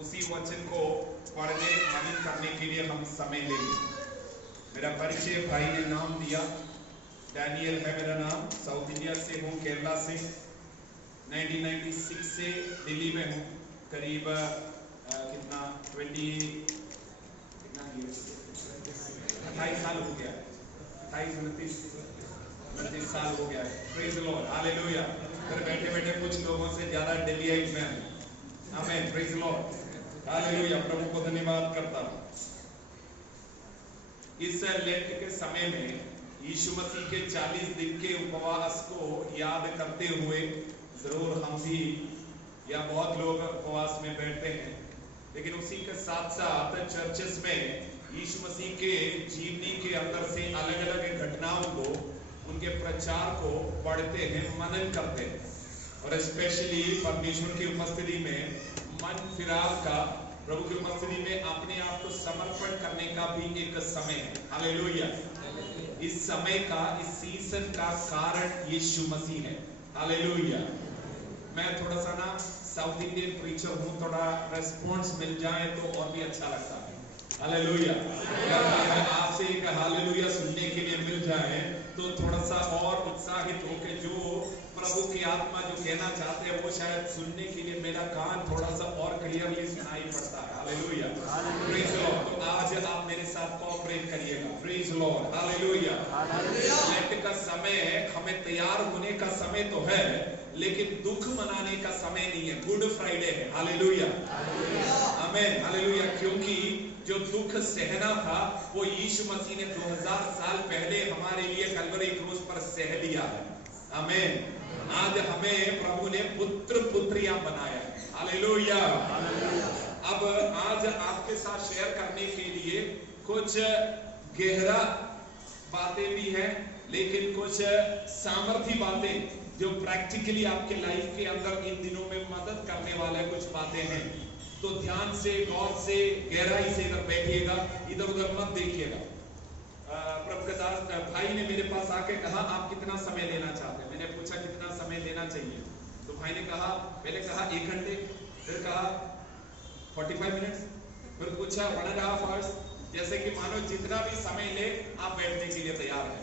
उसी वचन को पढ़ने मनन करने के लिए हम समय लेंगे। मेरा परिचय भाई ने नाम दिया, डैनियल है मेरा नाम, साउथ इंडिया से हूँ, केरला से। 1996 से दिल्ली में हूँ, करीब कितना 28 साल हो गया, 28-29 साल हो गया है। Praise the Lord, hallelujah. घर बैठे बैठे कुछ लोगों से ज्यादा दिल्लीइट में हूं। आमीन, प्रेज द लॉर्ड, हालेलुया। प्रभु को धन्यवाद करता हूं। इस लेंट के समय में यीशु मसीह के 40 दिन के उपवास को याद करते हुए जरूर हम भी या बहुत लोग उपवास में बैठते हैं, लेकिन उसी के साथ साथ चर्चेस में यीशु मसीह के जीवनी के अंदर से अलग अलग घटनाओं को, उनके प्रचार को पढ़ते हैं, मनन करते हैं। और स्पेशली परमेश्वर की उपस्थिति में मन फिराव का, प्रभु की उपस्थिति में अपने आप को समर्पण करने का भी एक समय है। हालेलुया। इस समय का, इस सीजन का कारण यीशु मसीह है। हालेलुया। मैं थोड़ा सा ना साउथ इंडियन प्रीचर हूँ, थोड़ा रेस्पॉन्स मिल जाए तो और भी अच्छा लगता है। हालेलुया। अगर आपसे एक हालेलुया सुनने के लिए मिल जाए तो थोड़ा सा और उत्साहित होकर जो प्रभु की आत्मा जो कहना चाहते हैं वो शायद सुनने के लिए मेरा कान थोड़ा सा और क्लियरली सुनाई पड़ता है। Hallelujah, praise the Lord. तो आज आप मेरे साथ कोऑपरेट करिएगा। Praise the Lord, hallelujah. Lent का समय हमें तैयार होने का समय तो है, लेकिन दुख मनाने का समय नहीं है। गुड फ्राइडे है। हालेलुया, आमीन, हालेलुया। क्योंकि जो दुख सहना था वो यीशु मसीह ने 2000 साल पहले हमारे लिए कलवरी क्रूस पर सह लिया है। आमीन। आज हमें प्रभु ने पुत्र पुत्रियां बनाया है। हालेलुया। अब आज आपके साथ शेयर करने के लिए कुछ गहरा बातें भी हैं, लेकिन कुछ सामर्थी बातें जो प्रैक्टिकली आपके लाइफ के अंदर इन दिनों में मदद करने वाले कुछ बातें हैं। तो ध्यान से, गौर से, गहराई से इधर बैठिएगा, इधर उधर मत देखिएगा। प्रभु के दास भाई ने मेरे पास आके कहा आप कितना समय लेना चाहते हैं। मैंने पूछा कितना समय लेना चाहिए, तो भाई ने कहा, पहले कहा 1 घंटे, फिर कहा 45 मिनट्स, फिर पूछा 1.5 आवर्स। जैसे कि मानो जितना भी समय ले आप बैठने के लिए तैयार है।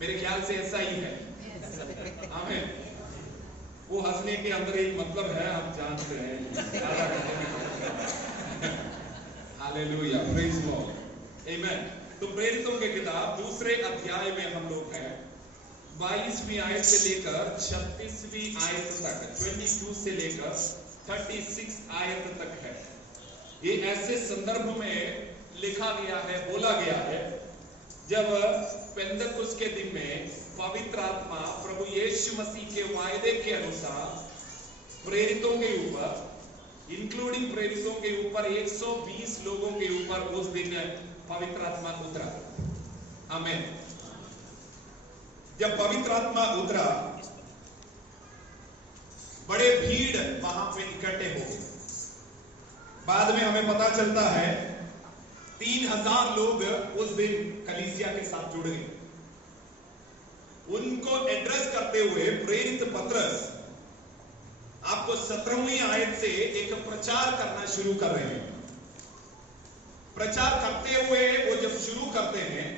मेरे ख्याल से ऐसा ही है। आमीन। वो हंसने के अंदर एक मतलब है, आप जानते हैं। हालेलुया, प्रेज लॉर्ड, आमीन। तो प्रेरितों के किताब 2 अध्याय में हम लोग हैं। 22वीं आयत से लेकर 36वीं आयत तक, 22 से लेकर 36 आयत तक है। ये ऐसे संदर्भ में लिखा गया है, बोला गया है, जब पेंतकुस्त के दिन में पवित्र आत्मा प्रभु यीशु मसीह के वायदे के अनुसार प्रेरितों के ऊपर, इंक्लूडिंग प्रेरितों के ऊपर 120 लोगों के ऊपर उस दिन पवित्र आत्मा उतरा। आमीन। जब पवित्र आत्मा उतरा, बड़े भीड़ वहां पे इकट्ठे हो गए। बाद में हमें पता चलता है 3000 लोग उस दिन कलीसिया के साथ जुड़ गए। उनको एड्रेस करते हुए प्रेरित पतरस आपको 17वीं आयत से एक प्रचार करना शुरू कर रहे हैं। प्रचार करते हुए वो जब शुरू करते हैं,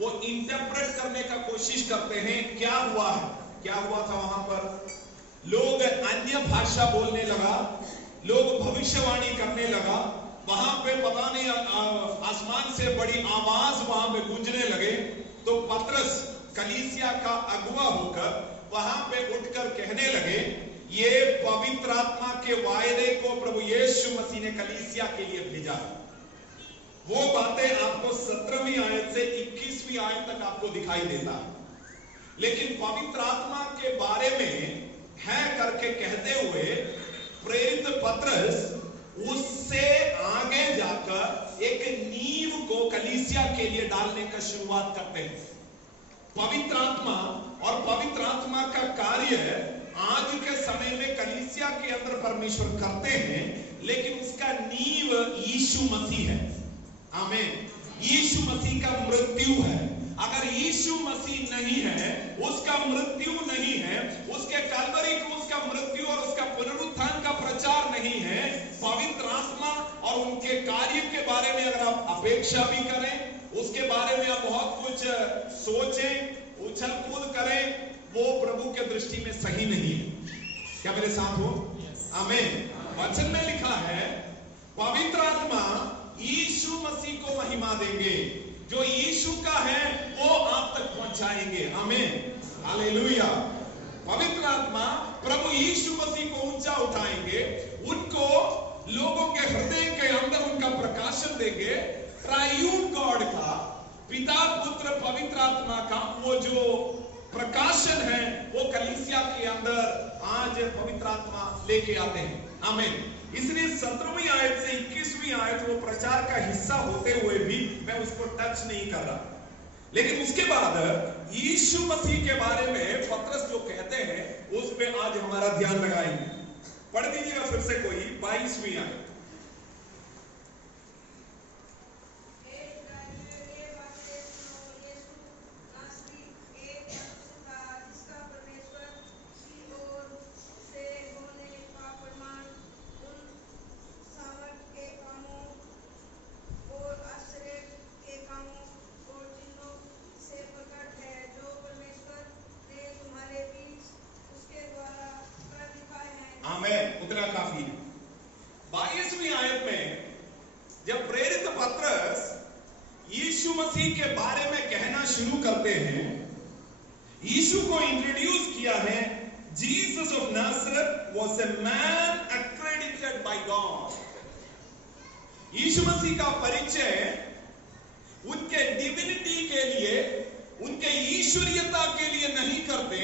वो इंटरप्रेट करने का कोशिश करते हैं क्या हुआ है, क्या हुआ था वहां पर। लोग अन्य भाषा बोलने लगा, लोग भविष्यवाणी करने लगा। वहां पे पता नहीं आसमान से बड़ी आवाज वहां पे गूंजने लगे। तो पतरस कलीसिया का अगुवा होकर वहां पे उठकर कहने लगे, ये पवित्र आत्मा के वायदे को प्रभु यीशु मसीह ने कलीसिया के लिए भेजा। वो बातें आपको 17वीं आयत से 21वीं आयत तक आपको दिखाई देता है। लेकिन पवित्र आत्मा के बारे में है करके कहते हुए प्रेरित पतरस उससे आगे जाकर एक नींव को कलीसिया के लिए डालने का शुरुआत करते हैं। पवित्र आत्मा और पवित्र आत्मा का कार्य आज के समय में कलीसिया के अंदर परमेश्वर करते हैं, लेकिन उसका नींव यीशु मसीह है। आमीन। यीशु मसीह का मृत्यु है। अगर यीशु मसीह नहीं है, उसका मृत्यु नहीं है, उसके कलवरी क्रूस का मृत्यु और उसका पुनरुत्थान का प्रचार नहीं है, पवित्र आत्मा बारे में अगर आप अपेक्षा भी करें, उसके बारे में आप बहुत कुछ सोचें, उछल कूद करें, वो प्रभु के दृष्टि में सही नहीं है। क्या मेरे साथ हो? आमीन। वचन में लिखा है पवित्र आत्मा यीशु मसीह को महिमा देंगे, जो यीशु का है वो आप तक पहुंचाएंगे। आमीन, हालेलुया। पवित्र आत्मा प्रभु यीशु मसीह को ऊंचा उठाएंगे, उनको लोगों के हृदय के अंदर उनका प्रकाशन देंगे। ट्रायून गॉड का, पिता पुत्र पवित्र आत्मा का वो जो प्रकाशन है वो कलीसिया के अंदर आज पवित्र आत्मा लेके आते हैं। आमीन। इसलिए 17वीं आयत से 21वीं आयत वो प्रचार का हिस्सा होते हुए भी मैं उसको टच नहीं कर रहा, लेकिन उसके बाद यीशु मसीह के बारे में पतरस जो कहते हैं उस पे आज हमारा ध्यान लगाएंगे। पढ़ दीजिएगा फिर से कोई 22वीं आयत। उतना काफी है। 22वीं आयत में जब प्रेरित पतरस यीशु मसीह के बारे में कहना शुरू करते हैं, यीशु को इंट्रोड्यूस किया है, Jesus of Nazareth was a man accredited by God। यीशु मसीह का परिचय उनके डिविनिटी के लिए, उनके ईश्वरीयता के लिए नहीं करते,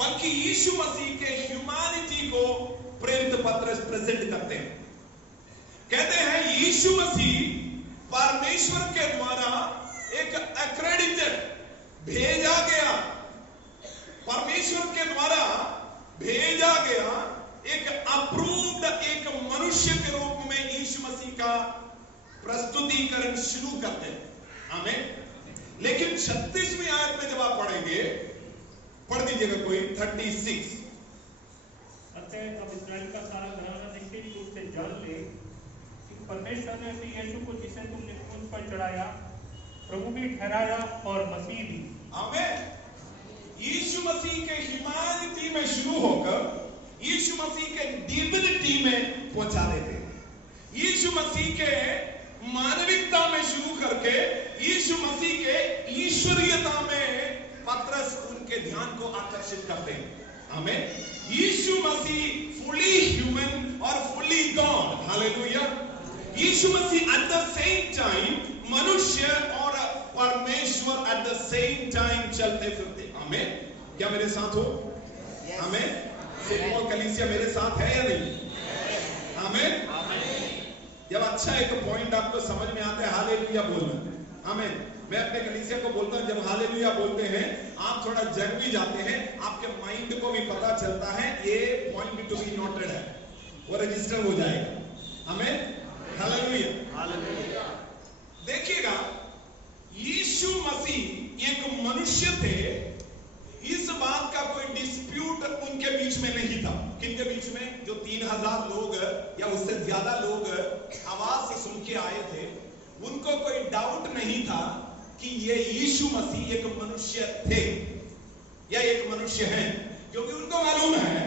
बल्कि यीशु मसीह के ह्यूमैनिटी को प्रेरित पतरस प्रेजेंट करते हैं। कहते हैं यीशु मसीह परमेश्वर के द्वारा एक एक्रेडिटेड, भेजा गया, परमेश्वर के द्वारा भेजा गया एक अप्रूव्ड एक मनुष्य के रूप में यीशु मसीह का प्रस्तुतिकरण शुरू करते हैं। आमीन। लेकिन 36वीं आयत में जब आप पढ़ेंगे, पढ़ दीजिएगा कोई 36। अतः अब इस्राएल का सारा घराना निश्चित रूप से जान ले कि परमेश्वर ने भी यीशु को, जिसे तुमने क्रूस पर चढ़ाया, प्रभु भी ठहराया और मसीह भी। आमीन। यीशु मसीह के ह्यूमैनिटी में शुरू होकर यीशु मसीह के डिविनिटी में पहुंचा देते हैं। यीशु मसीह के मानविकता में शुरू करके यीशु मसीह के ईश्वरीयता में पतरस उनके ध्यान को आकर्षित करते हैं। आमीन। यीशु मसीह फुली ह्यूमन और fully God. Hallelujah. Yeshu Masih at the same time मनुष्य और परमेश्वर एट द सेम टाइम चलते फिरते। आमीन। क्या मेरे साथ हो? आमीन। सिर्फ कलीसिया मेरे साथ है या नहीं? आमीन। जब अच्छा एक पॉइंट आपको समझ में आता है, हालेलुया बोलना। आमीन। मैं अपने कलीसिया को बोलता हूं, जब हालेलुया बोलते हैं आप थोड़ा जग भी जाते हैं, आपके माइंड को भी पता चलता है ये पॉइंट टू बी नोटेड है, वो रजिस्टर हो जाएगा। आमीन। हालेलुया। देखिएगा, यीशु मसीह एक मनुष्य थे, इस बात का कोई डिस्प्यूट उनके बीच में नहीं था। किनके बीच में? जो 3000 लोग या उससे ज्यादा लोग आवाज सुन के आए थे, उनको कोई डाउट नहीं था कि ये यीशु मसीह एक मनुष्य थे या एक मनुष्य हैं, क्योंकि उनको मालूम है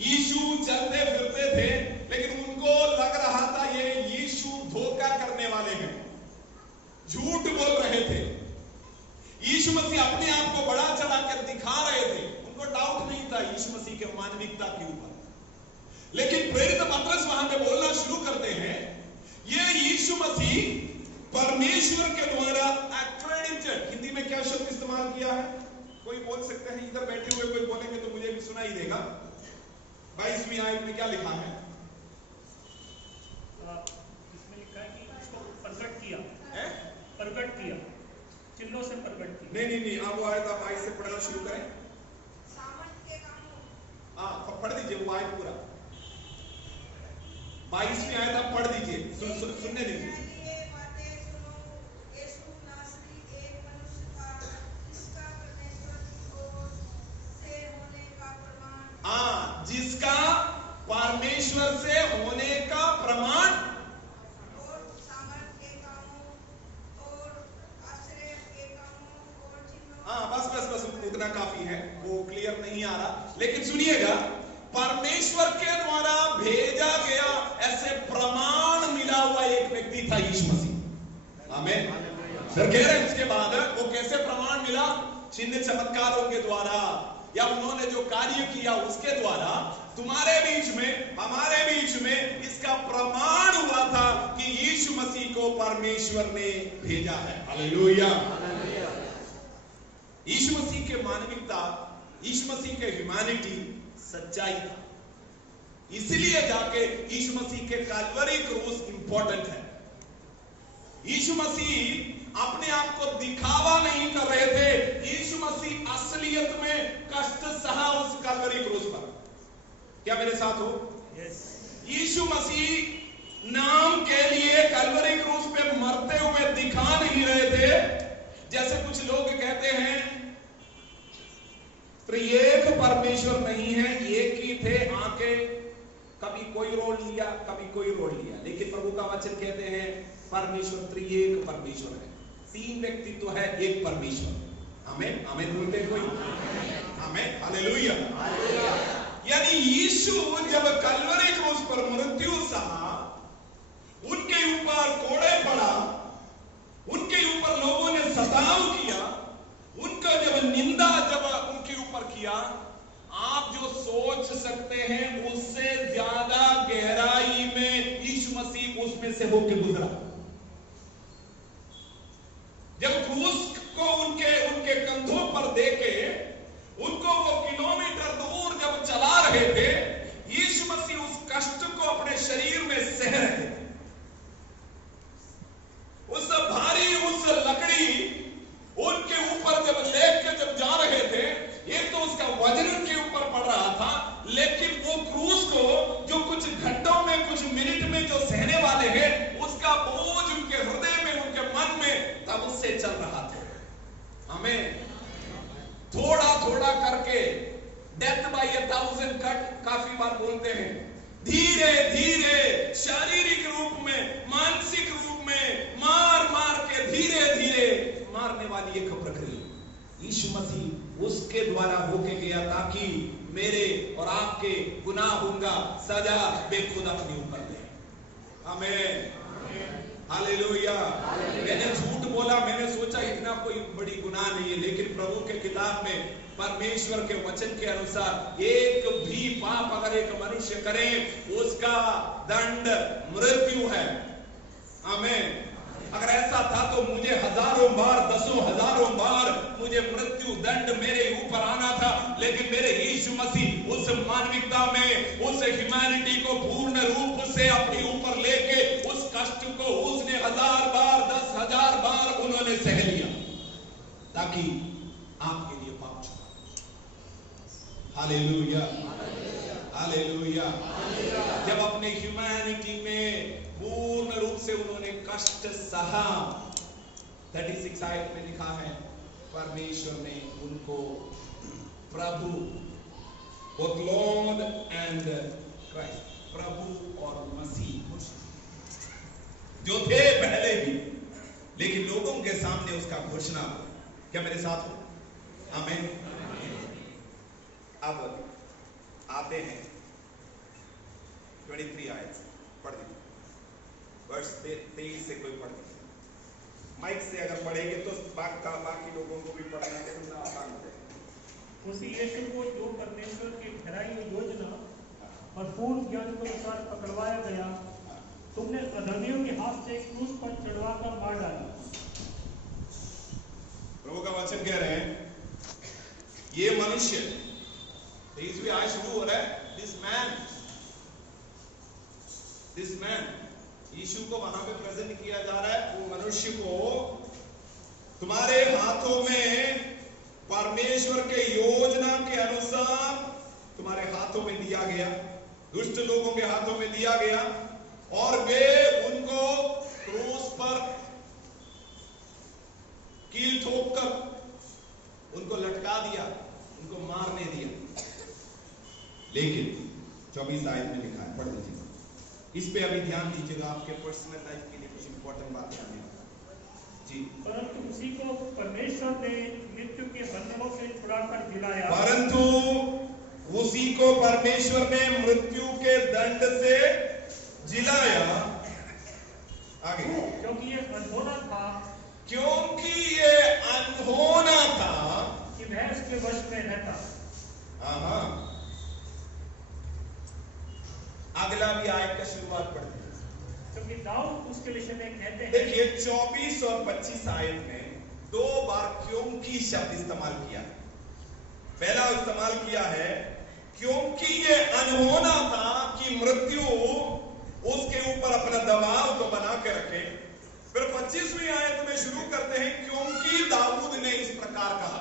यीशु चलते फिरते थे, लेकिन उनको लग रहा था ये यीशु धोखा करने वाले हैं, झूठ बोल रहे थे। यीशु मसीह अपने आप को बड़ा चढ़ा कर दिखा रहे थे, उनको डाउट नहीं था यीशु मसीह के मानविकता के ऊपर। लेकिन प्रेरित पतरस वहां पे बोलना शुरू करते हैं, ये यीशु मसीह परमेश्वर के द्वारा एक्रेडिटेड। हिंदी में क्या शब्द इस्तेमाल किया है? कोई बोल सकते हैं? इधर बैठे हुए कोई बोलेंगे तो मुझे भी सुनाई देगा। 22वीं आयत में क्या लिखा है? इसमें लिखा है कि इसको प्रकट किया है, प्रकट किया, चिन्हों से प्रकट किया। नहीं, आप वो आयत आप 22 से पढ़ना शुरू करें। पढ़ दीजिए वो आयत पूरा, 22वीं आयत आप पढ़ दीजिए, सुनने दीजिए। जिसका परमेश्वर से होने का प्रमाण प्रतीक था यीशु मसीह। आमीन। फिर कह रहे हैं उसके बाद वो कैसे प्रमाण मिला? चिन्ह चमत्कारों के द्वारा, या उन्होंने जो कार्य किया उसके द्वारा तुम्हारे बीच में, हमारे बीच में इसका प्रमाण हुआ था कि यीशु मसीह को परमेश्वर ने भेजा है। हालेलुया। यीशु मसीह के मानविकता, यीशु मसीह के ह्यूमैनिटी सच्चाई था, इसलिए जाके यीशु मसीह के कैलवरी क्रूस इंपॉर्टेंट है। यीशु मसीह अपने आप को दिखावा नहीं कर रहे थे, यीशु मसीह असलियत में कष्ट सहा उस कैलवरी क्रूस पर। क्या मेरे साथ हो? यीशु मसीह नाम के लिए कैलवरी क्रूस पे मरते हुए दिखा नहीं रहे थे। जैसे कुछ लोग कहते हैं त्रिएक परमेश्वर नहीं है, एक ही थे, आके कभी कोई रोल लिया, कभी कोई रोल लिया, लेकिन प्रभु का वचन कहते हैं परमेश्वर त्रिएक परमेश्वर है, तीन व्यक्तित्व है, एक परमेश्वर। आमीन। आमीन बोलते कोई? आमीन। हालेलुया। यानी यीशु जब कलवरी क्रूस पर मृत्यु सहा, उनके ऊपर कोड़े पड़ा, उनके ऊपर लोगों ने सताव किया, उनका जब निंदा जब उनके ऊपर किया, आप जो सोच सकते हैं उससे ज्यादा गहराई में यीशु मसीह उसमें से होकर गुजरा। जब क्रूस को उनके कंधों पर देके उनको वो किलोमीटर दूर जब चला रहे थे, यीशु मसीह उस कष्ट को अपने शरीर में सह रहे थे। उस भारी उस लकड़ी उनके ऊपर जब लेके जब जा रहे थे, एक तो उसका वजन उनके ऊपर पड़ रहा था, लेकिन वो क्रूस को जो कुछ घंटों में, कुछ मिनट में जो सहने वाले हैं, उसका बोझ उनके हृदय में, उनके मन में तब उससे चल रहा था। हमें थोड़ा थोड़ा करके डेथ बाय 1000 कट काफी बार बोलते हैं, धीरे धीरे शारीरिक रूप में, मानसिक रूप में मार मार के धीरे धीरे मारने वाली एक प्रक्रिया यीशु मसीह उसके द्वारा होके गया, ताकि मेरे और आपके गुनाहों का सजा बेखुद अपने ऊपर ले। आमीन। हालेलुया। मैंने झूठ बोला, मैंने सोचा इतना कोई बड़ी गुनाह नहीं है, लेकिन प्रभु के किताब में परमेश्वर के वचन के अनुसार एक भी पाप अगर एक मनुष्य करे, उसका दंड मृत्यु है। आमीन। अगर ऐसा था तो मुझे हजारों बार, दसों हजारों बार मुझे मृत्यु दंड मेरे ऊपर आना था, लेकिन मेरे यीशु मसीह उस मानविकता में, उस ह्यूमैनिटी को पूर्ण रूप से अपने ऊपर लेके उस कष्ट को उसने 1000 बार, 10,000 बार उन्होंने सह लिया, ताकि आपके लिए पाप छुपा। हालेलुया। हालेलुया। जब अपने ह्यूमैनिटी में पूर्ण रूप से उन्होंने कष्ट सहा, 36 आयत में लिखा है परमेश्वर ने उनको प्रभु, both Lord and Christ, प्रभु और मसीह जो थे पहले भी, लेकिन लोगों के सामने उसका घोषणा। क्या मेरे साथ हो? आमीन। अब आते हैं 23 आयत, पढ़ दीजिए, वर्ष 23 से कोई पढ़ दीजिए। माइक से अगर पढ़ेंगे तो बाकी लोगों को भी पढ़ना सुनना आसान हो जाएगा। उसी यीशु को जो परमेश्वर की ठहराई हुई योजना और पूर्ण ज्ञान के अनुसार पकड़वाया गया, तुमने अधर्मियों के हाथ से क्रूस पर चढ़वाकर मार डाला। प्रभु का वचन कह रहे हैं, ये मनुष्य, 23वीं आयत शुरू हो रहा है, दिस मैन, यीशु को वहां पे प्रेजेंट किया जा रहा है, वो मनुष्य को तुम्हारे हाथों में परमेश्वर के योजना के अनुसार तुम्हारे हाथों में दिया गया, दुष्ट लोगों के हाथों में दिया गया, और वे उनको क्रूस पर कील ठोककर उनको लटका दिया, उनको मारने दिया। लेकिन 24 आयत में लिखा है, पढ़ लीजिए, इस पे अभी ध्यान दीजिएगा, आपके पर्सनल लाइफ के लिए कुछ इंपॉर्टेंट बातें आने जी। परंतु उसी को परमेश्वर ने मृत्यु के बंधनों से छुड़ाकर जिलाया, परंतु उसी को परमेश्वर ने मृत्यु के दंड से जिलाया। आगे। क्योंकि ये अनहोना था क्योंकि ये अनहोना था कि वह उसके वश में न था। हाँ, अगला भी आयत का शुरुआत पढ़ते हैं। क्योंकि दाऊद उसके विषय में कहते हैं, देखिए 24 और 25 आयत में 2 बार क्योंकि शब्द इस्तेमाल किया। पहला इस्तेमाल किया है क्योंकि ये अनहोना था कि मृत्यु उसके ऊपर अपना दबाव तो बना के रखे। फिर 25वीं आयत में शुरू करते हैं क्योंकि दाऊद ने इस प्रकार कहा।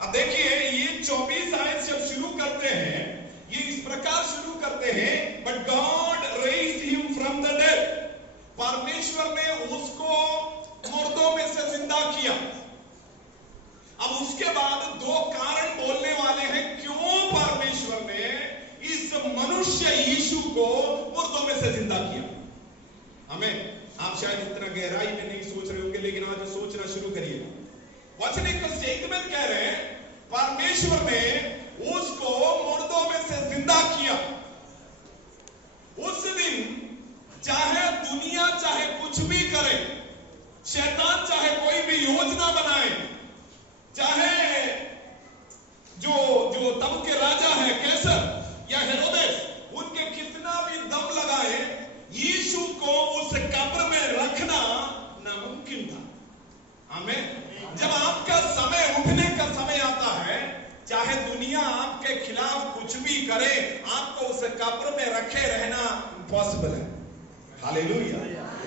अब देखिए ये 24 आयत जब शुरू करते हैं ये इस प्रकार शुरू करते हैं, but God raised him from the dead, परमेश्वर ने उसको मुर्दों में से जिंदा किया। अब उसके बाद 2 कारण बोलने वाले हैं क्यों परमेश्वर ने इस मनुष्य यीशु को मुर्दों में से जिंदा किया। हमें आप शायद इतना गहराई में नहीं सोच रहे होंगे, लेकिन आज सोचना शुरू करिए। वचन एक स्टेटमेंट कह रहे हैं परमेश्वर ने उसको मुर्दों में से जिंदा किया। उस दिन चाहे दुनिया चाहे कुछ भी करे, शैतान चाहे कोई भी योजना बनाए, चाहे जो तब के राजा है कैसर या हेरोदेस, उनके कितना भी दम लगाए, यीशु को उस कब्र में रखना नामुमकिन था। आमीन। जब आपका समय उठने का समय आता है, चाहे दुनिया आपके खिलाफ कुछ भी करे, आपको उस कब्र में रखे रहना इम्पॉसिबल है। हालेलुया।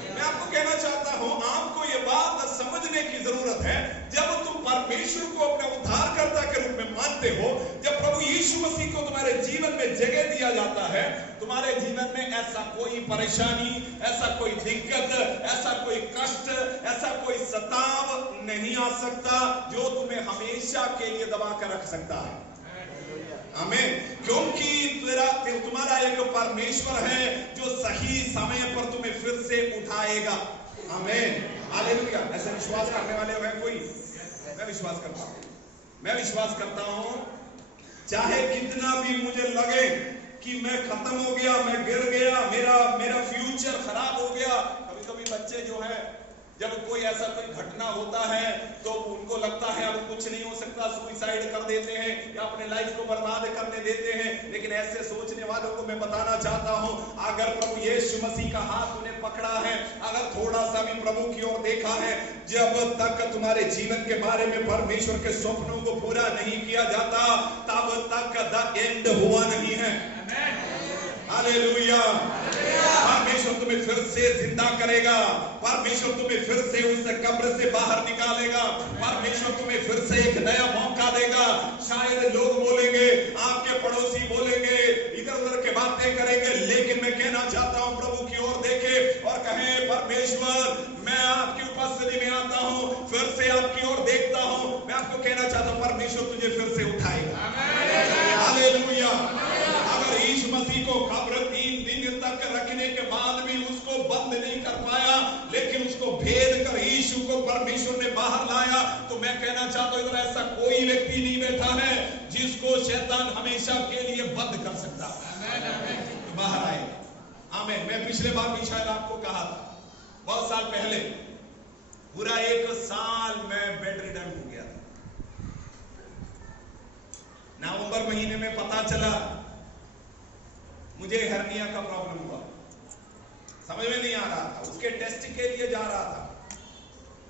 मैं आपको कहना चाहता हूं, आपको यह बात समझने की जरूरत है, जब तुम परमेश्वर को अपने उद्धारकर्ता के रूप में मानते हो, जब प्रभु यीशु मसीह को तुम्हारे जीवन में जगह दिया जाता है, तुम्हारे जीवन में ऐसा कोई परेशानी, ऐसा कोई दिक्कत, ऐसा कोई कष्ट, ऐसा कोई सताव नहीं आ सकता जो तुम्हें हमेशा के लिए दबा कर रख सकता है। आमीन। क्योंकि तुम्हारा एक परमेश्वर है जो सही समय पर तुम्हें फिर से उठाएगा। आमीन। हालेलुया। ऐसा विश्वास करने वाले है कोई? मैं विश्वास करता हूं चाहे कितना भी मुझे लगे कि मैं खत्म हो गया, मैं गिर गया, मेरा फ्यूचर खराब हो गया। कभी कभी बच्चे जो है जब कोई ऐसा कोई घटना होता है तो उनको लगता है अब कुछ नहीं हो सकता, सुसाइड कर देते हैं या अपने लाइफ को बर्बाद करने देते हैं। लेकिन ऐसे सोचने वालों को मैं बताना चाहता हूं, अगर प्रभु यीशु मसीह का हाथ उन्हें पकड़ा है, अगर थोड़ा सा भी प्रभु की ओर देखा है, जब तक तुम्हारे जीवन के बारे में परमेश्वर के स्वप्नों को पूरा नहीं किया जाता, तब तक द एंड हुआ नहीं है। हालेलुया। परमेश्वर तुम्हें फिर से जिंदा करेगा, परमेश्वर तुम्हें फिर से उस कब्र से बाहर निकालेगा, परमेश्वर तुम्हें फिर से एक नया मौका देगा। शायद लोग बोलेंगे, आपके पड़ोसी बोलेंगे, इधर उधर के बातें करेंगे, लेकिन मैं कहना चाहता हूं प्रभु की ओर देखे और कहे, परमेश्वर मैं आपकी उपस्थिति में आता हूं, फिर से आपकी ओर देखता हूं। मैं आपको कहना चाहता हूं परमेश्वर तुझे फिर से उठाएगा। हालेलुया। अगर यीशु मसीह को कब्र 3 दिन तक रखने के बाद भी उसको बंद नहीं कर पाया, लेकिन उसको भेद कर यीशु को परमेश्वर ने बाहर लाया, तो मैं कहना चाहता हूं इधर ऐसा कोई व्यक्ति नहीं बैठा है जिसको शैतान हमेशा के लिए बंद कर सकता है। तो बाहर आएगा। आमीन। मैं पिछले बार भी शायद आपको कहा था, बहुत साल पहले, पूरा 1 साल मैं बेड रिडन हो गया था। नवंबर महीने में पता चला मुझे हर्निया का प्रॉब्लम हुआ। समझ में नहीं आ रहा था, उसके टेस्ट के लिए जा रहा था।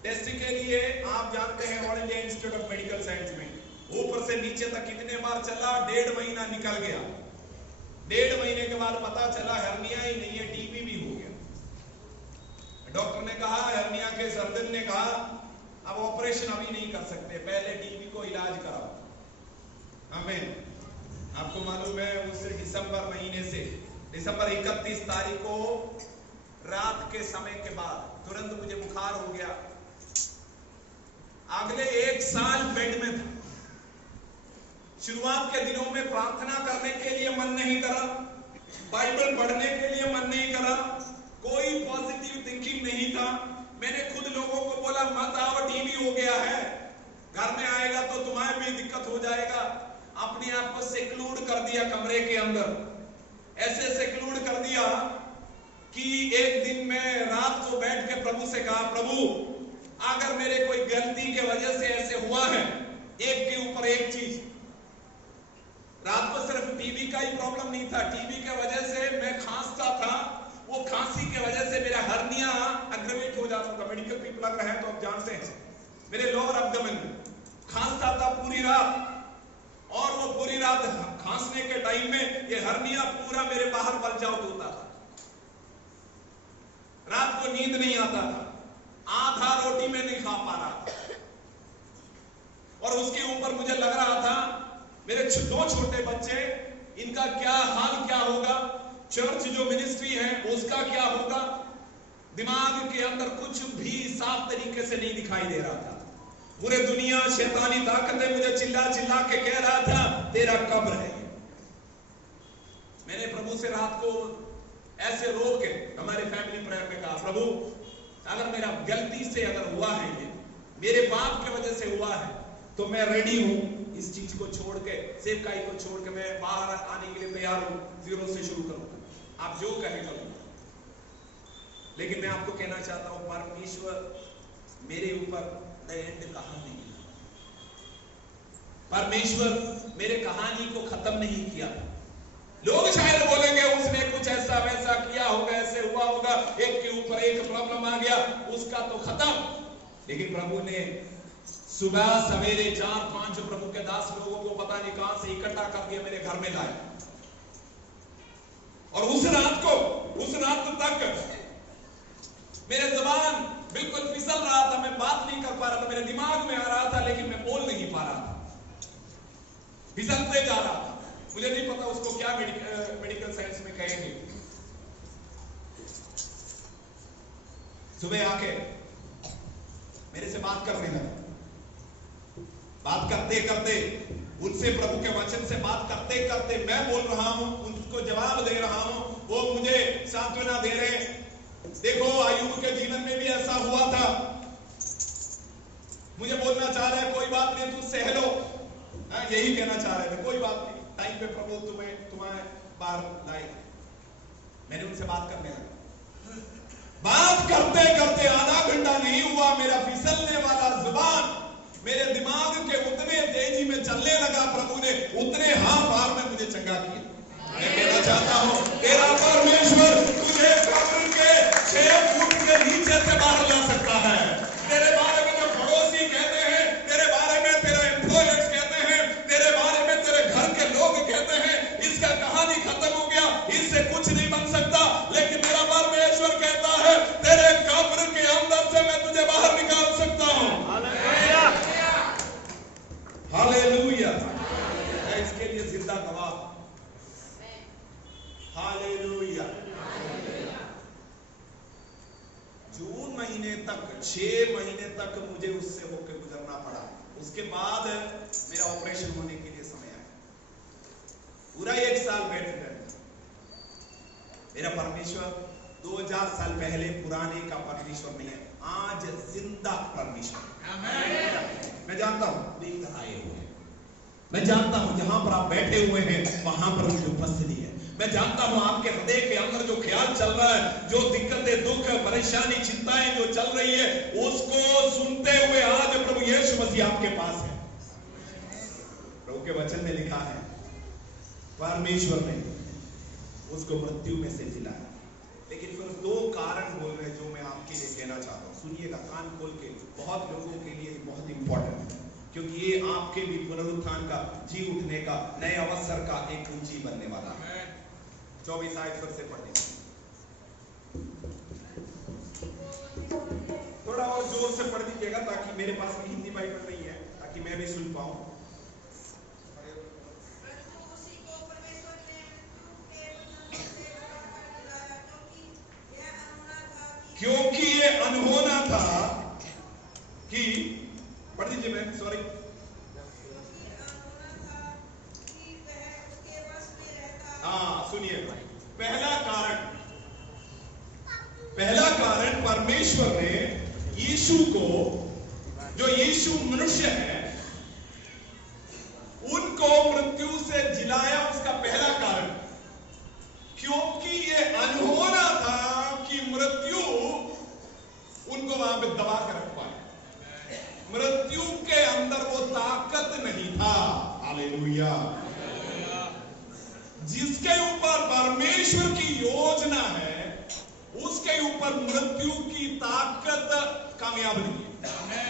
टेस्ट के लिए आप जानते हैं all India institute of medical science में ऊपर से नीचे तक कितने बार चला, 1.5 महीना निकल गया। 1.5 महीने के बाद पता चला हर्निया ही नहीं है, टीबी भी हो गया। डॉक्टर ने कहा, हर्निया के सर्जन ने कहा, अब ऑपरेशन अभी नहीं कर सकते, पहले टीबी को इलाज कराओ। आमीन। आपको मालूम है उस दिसंबर महीने से दिसंबर 31 तारीख को रात के समय के बाद तुरंत मुझे बुखार हो गया। अगले 1 साल बेड में था। शुरुआत के दिनों में प्रार्थना करने के लिए मन नहीं करा, बाइबल पढ़ने के लिए मन नहीं करा, कोई पॉजिटिव थिंकिंग नहीं था। मैंने खुद लोगों को बोला, मत आओ, टीबी हो गया है, घर में आएगा तो तुम्हारे भी दिक्कत हो जाएगा। अपने आप को सेक्लूड कर दिया कमरे के अंदर, ऐसे सेक्लूड कर दिया कि एक दिन मैं बैठ के प्रभु से कहा, प्रभु अगर मेरे कोई गलती के वजह से ऐसे हुआ है, एक के ऊपर एक चीज, रात को सिर्फ टीबी का ही प्रॉब्लम नहीं था, टीबी के वजह से मैं खांसता था, वो खांसी के वजह से मेरा हर्निया अग्रवेट हो जाता था। मेडिकल पीपल अगर है तो आप जानते हैं, मेरे लोअर एब्डोमेन में खांसता था पूरी रात, और वो पूरी रात खांसने के टाइम में ये हर्निया पूरा मेरे बाहर बल्ज आउट होता था। रात को नींद नहीं आता था, आधा रोटी में नहीं खा पा रहा था, और उसके ऊपर मुझे लग रहा था मेरे दो छोटे बच्चे, इनका क्या हाल क्या होगा, चर्च जो मिनिस्ट्री है उसका क्या होगा। दिमाग के अंदर कुछ भी साफ तरीके से नहीं दिखाई दे रहा था। पूरे दुनिया शैतानी ताकतें मुझे चिल्ला चिल्ला के कह रहा था, तेरा कब्र है। मैंने प्रभु से रात को ऐसे रो के हमारे फैमिली प्रेयर में कहा, प्रभु अगर मेरा गलती से अगर हुआ है, ये मेरे पाप की वजह से हुआ है, तो मैं रेडी हूं इस चीज को छोड़ के, सेवकाई को छोड़ के मैं बाहर आने के लिए तैयार हूं, जीरो से शुरू करूंगा, आप जो कहें करूंगा। लेकिन मैं आपको कहना चाहता हूं, परमेश्वर मेरे ऊपर एंड कहा नहीं, परमेश्वर मेरे कहानी को खत्म नहीं किया। लोग शायद बोलेंगे उसने कुछ ऐसा वैसा किया होगा, ऐसे हुआ होगा, एक के ऊपर एक प्रॉब्लम आ गया, उसका तो खत्म। लेकिन प्रभु ने सुबह सवेरे 4-5 प्रभु के दास लोगों को पता नहीं कहां से इकट्ठा करके मेरे घर में लाए, और उस रात तक मेरे ज़बान बिल्कुल फिसल रहा था, मैं बात नहीं कर पा रहा था, मेरे दिमाग में आ रहा था लेकिन मैं बोल नहीं पा रहा था, फिसलते जा रहा था। मुझे नहीं पता उसको क्या मेडिकल साइंस में कहेंगे। सुबह आके मेरे से बात करने लगा, बात करते करते उनसे प्रभु के वचन से बात करते करते मैं बोल रहा हूं, उनको जवाब दे रहा हूं, वो मुझे सांत्वना दे रहे हैं। देखो आयुब के जीवन में भी ऐसा हुआ था, मुझे बोलना चाह रहा है कोई बात नहीं तू सह लो, यही कहना चाह रहे थे, कोई बात नहीं, टाइम पे प्रभु तुम्हें बाहर लाए। मैंने उनसे बात करने लगा, बात करते करते आधा घंटा नहीं हुआ, मेरा फिसलने वाला जुबान मेरे दिमाग के उतने तेजी में चलने लगा, प्रभु ने उतने हाथ बार में मुझे चंगा किया। मैं कहना चाहता हूं, तेरा परमेश्वर तुझे कब्र के 6 फुट के नीचे से बाहर ला सकता है। तेरे बारे में जो पड़ोसी कहते हैं, तेरे बारे में तेरे एम्प्लॉयर्स कहते हैं, तेरे बारे में तेरे घर के लोग कहते हैं, इसका कहानी खत्म हो गया, इससे कुछ नहीं बन सकता, लेकिन तेरा परमेश्वर कहता है तेरे कब्र के अंदर से मैं तुझे बाहर निकाल सकता हूं। हालेलुया, मैं इसके लिए जिंदा गवाह। हालेलुया। जून महीने तक 6 महीने तक मुझे उससे होकर गुजरना पड़ा। उसके बाद मेरा ऑपरेशन होने के लिए समय आया, पूरा 1 साल बेड रिस्ट। मेरा परमेश्वर 2000 साल पहले पुराने का परमेश्वर नहीं है, आज जिंदा परमेश्वर। मैं जानता हूं इधर आए हुए हैं, मैं जानता हूं जहां पर आप बैठे हुए हैं वहां पर उनकी उपस्थिति है। मैं जानता हूं आपके हृदय के अंदर जो ख्याल चल रहा है, जो दिक्कतें, दुख, परेशानी, चिंताएं जो चल रही है, उसको सुनते हुए आज प्रभु यीशु मसीह आपके पास है। प्रभु के वचन में लिखा है परमेश्वर ने उसको मृत्यु में से जिलाया। लेकिन फिर 2 कारण बोल रहे जो मैं आपके लिए कहना चाहता हूं, सुनिएगा कान खोल के, बहुत लोगों के लिए बहुत इंपॉर्टेंट है, क्योंकि ये आपके भी पुनरुत्थान का, जी उठने का, नए अवसर का एक कुंजी बनने वाला है। 24 आयत पर से पढ़े, थोड़ा और जोर से पढ़ दीजिएगा ताकि मेरे पास भी हिंदी बाइबल नहीं है, ताकि मैं भी सुन पाऊं। क्योंकि ये अनहोना था कि, पढ़ दीजिए, मैं सॉरी, सुनिए, पहला कारण परमेश्वर ने यीशु को, जो यीशु मनुष्य है, उनको मृत्यु से जिलाया। उसका पहला कारण, क्योंकि ये अनहोना था कि मृत्यु वहां पे दबा कर रख पाए। मृत्यु के अंदर वो ताकत नहीं था। हालेलुया। जिसके ऊपर परमेश्वर की योजना है उसके ऊपर मृत्यु की ताकत कामयाब नहीं है।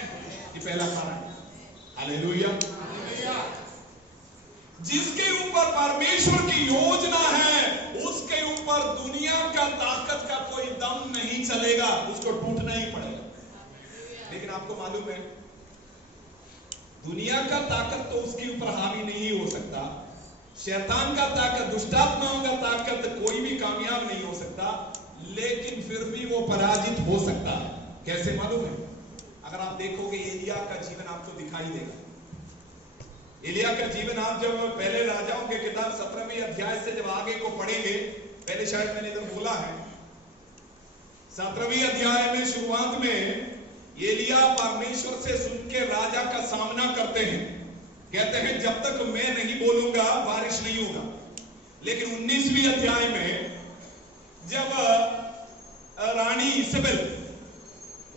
ये पहला कारण है। हालेलुया। जिसके ऊपर परमेश्वर की योजना है उसके ऊपर दुनिया का ताकत का कोई दम नहीं चलेगा, उसको टूटना ही पड़ेगा। लेकिन आपको मालूम है दुनिया का ताकत तो उसके ऊपर हावी नहीं हो सकता, शैतान का ताकत, दुष्टात्माओं का ताकत कोई भी कामयाब नहीं हो सकता, लेकिन फिर भी वो पराजित हो सकता है। कैसे मालूम है? अगर आप देखोगे एलिया का जीवन आपको दिखाई देगा। एलिया का जीवन आप जब पहले राजाओं के किताब 17वें अध्याय से जब आगे को पढ़ेंगे, पहले शायद मैंने इधर बोला है, 17वें अध्याय में शुरुआत में एलिया परमेश्वर से सुन के राजा का सामना करते हैं। कहते हैं जब तक मैं नहीं बोलूंगा बारिश नहीं होगा। लेकिन 19वीं अध्याय में जब रानी इजबेल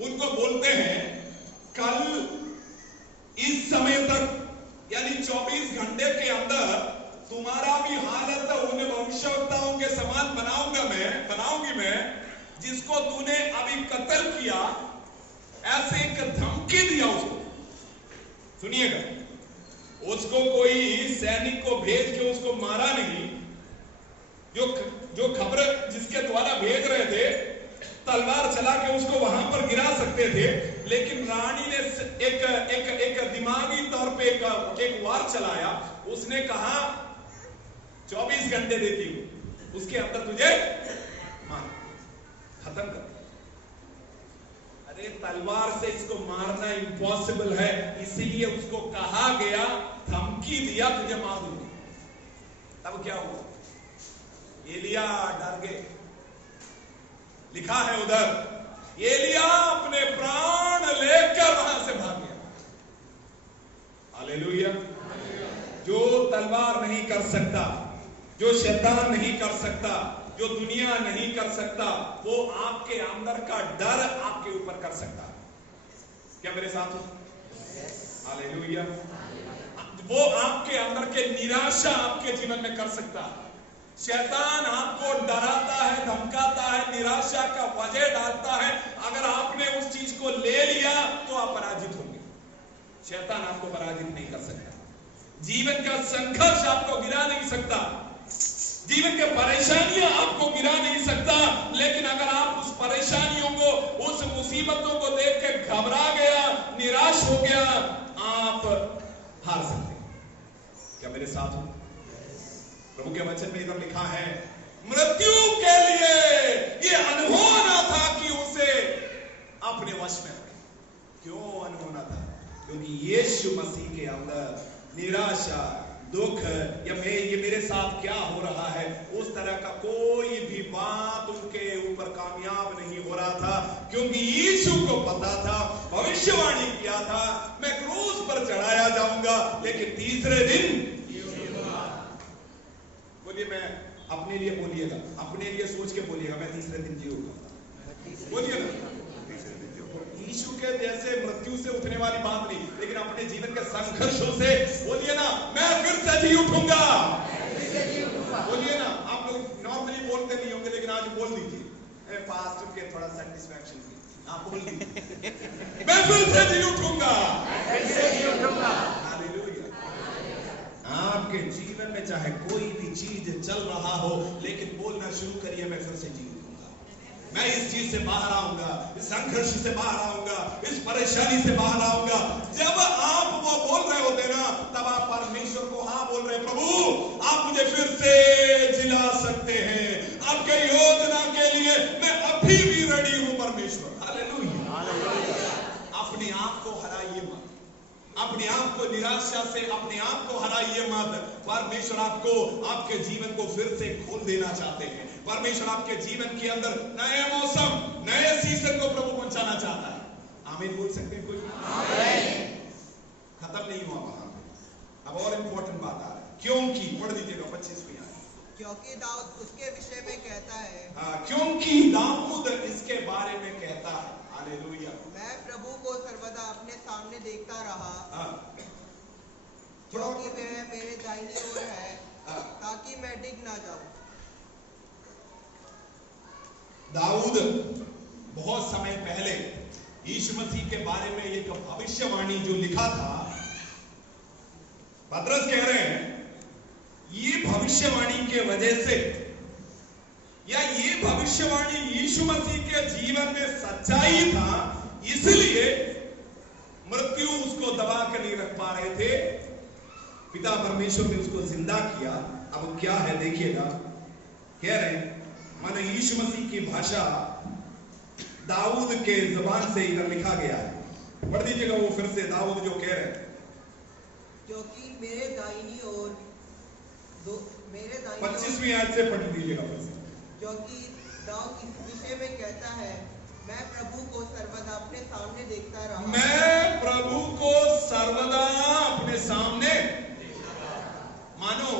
उनको बोलते हैं कल इस समय तक यानी 24 घंटे के अंदर तुम्हारा भी हालत उन भविष्यवक्ताओं के समान बनाऊंगी मैं जिसको तूने अभी कत्ल किया, ऐसे एक धमकी दिया उसको। सुनिएगा, उसको कोई सैनिक को भेज के उसको मारा नहीं, जो खबर जिसके द्वारा भेज रहे थे तलवार चला के उसको वहां पर गिरा सकते थे, लेकिन रानी ने एक दिमागी तौर पे एक वार चलाया। उसने कहा 24 घंटे देती हूं, उसके अंदर तुझे मार खत्म कर। अरे तलवार से इसको मारना इम्पॉसिबल है, इसीलिए उसको कहा गया, धमकी दिया तुझे मार दूंगा। तब क्या हुआ? एलिया डर गए। लिखा है उधर एलिया अपने प्राण लेकर वहां से भाग गया। हालेलुया। जो तलवार नहीं कर सकता, जो शैतान नहीं कर सकता, जो दुनिया नहीं कर सकता, वो आपके अंदर का डर आपके ऊपर कर सकता है। क्या मेरे साथ हो? हालेलुया। वो आपके अंदर के निराशा आपके जीवन में कर सकता है। शैतान आपको डराता है, धमकाता है, निराशा का वजह डालता है। अगर आपने उस चीज को ले लिया तो आप पराजित होंगे। शैतान आपको पराजित नहीं कर सकता। जीवन का संघर्ष आपको गिरा नहीं सकता, जीवन के परेशानियां आपको गिरा नहीं सकता। लेकिन अगर आप उस परेशानियों को, उस मुसीबतों को देख के घबरा गया, निराश हो गया, आप हार सकते हैं। क्या मेरे साथ हो? प्रभु के वचन में इधर लिखा है मृत्यु के लिए ये अनहोना था कि उसे अपने वश में रखे। क्यों अनहोना था? क्योंकि यीशु मसीह के अंदर निराशा, दुख या ये मेरे साथ क्या हो रहा है, उस तरह का कोई भी बात उनके ऊपर कामयाब नहीं हो रहा था। क्योंकि यीशु को पता था, भविष्यवाणी किया था, मैं क्रूस पर चढ़ाया जाऊंगा लेकिन तीसरे दिन। बोलिए, मैं अपने लिए बोलिएगा, अपने लिए सोच के बोलिएगा, मैं तीसरे दिन जी उठूंगा। बोलिए ना, यीशु के जैसे मृत्यु से उठने वाली बात नहीं, लेकिन अपने जीवन के संघर्षों से बोलिए ना, मैं फिर से जी उठूंगा। बोलिए ना, आप लोग नॉर्मली बोलते नहीं होंगे लेकिन आज बोल दीजिए, पास्टर के थोड़ा सेटिस्फैक्शन की आप बोल दीजिए, मैं फिर से जी उठूंगा। आपके जीवन में चाहे कोई भी चीज चल रहा हो, लेकिन बोलना शुरू करिए, मैं फिर से जी उठूंगा, मैं इस चीज से बाहर आऊंगा, इस संघर्ष से बाहर आऊंगा, इस परेशानी से बाहर आऊंगा। जब आप वो बोल रहे होते ना, तब आप परमेश्वर को हाँ बोल रहे, प्रभु आप मुझे फिर से जिला सकते हैं, आपके योजना के लिए मैं अभी भी रेडी हूं परमेश्वर। हालेलुया। अपने आप को हराइए मत, अपने आप को निराशा से अपने आप को हराइए मत। परमेश्वर आपको, आपके जीवन को फिर से खोल देना चाहते हैं। परमेश्वर आपके जीवन के अंदर नए मौसम, नए सीजन को प्रभु पहुंचाना चाहता है। आमीन बोल सकते हैं कोई? खत्म नहीं हुआ वहां पे, अब और इंपॉर्टेंट बात आ रहा है। क्योंकि पढ़ दीजिएगा 25 में, क्योंकि दाऊद उसके विषय में कहता है। क्योंकि दाऊद इसके बारे में कहता है। हालेलुया। मैं प्रभु को सर्वदा अपने सामने देखता रहा, हाँ, क्योंकि वह मेरे दाहिनी ओर है, हाँ। ताकि मैं डिग ना जाऊं। दाऊद बहुत समय पहले यीशु मसीह के बारे में एक भविष्यवाणी जो लिखा था, पतरस कह रहे हैं ये भविष्यवाणी के वजह से, या ये भविष्यवाणी यीशु मसीह के जीवन में सच्चाई था, इसलिए मृत्यु उसको दबा कर नहीं रख पा रहे थे। पिता परमेश्वर ने उसको जिंदा किया। अब क्या है देखिएगा, कह रहे हैं मानो यीशु मसीह की भाषा दाऊद के जुबान से इधर लिखा गया है। पढ़ दीजिएगा वो फिर से, दाऊद जो कह रहे हैं, क्योंकि मेरे दाहिनी ओर 25वीं आयत से पढ़ दीजिएगा फिर से। क्योंकि दाऊद इस विषय में कहता है, मैं प्रभु को सर्वदा अपने सामने देखता रहा। मैं प्रभु को सर्वदा अपने सामने, मानो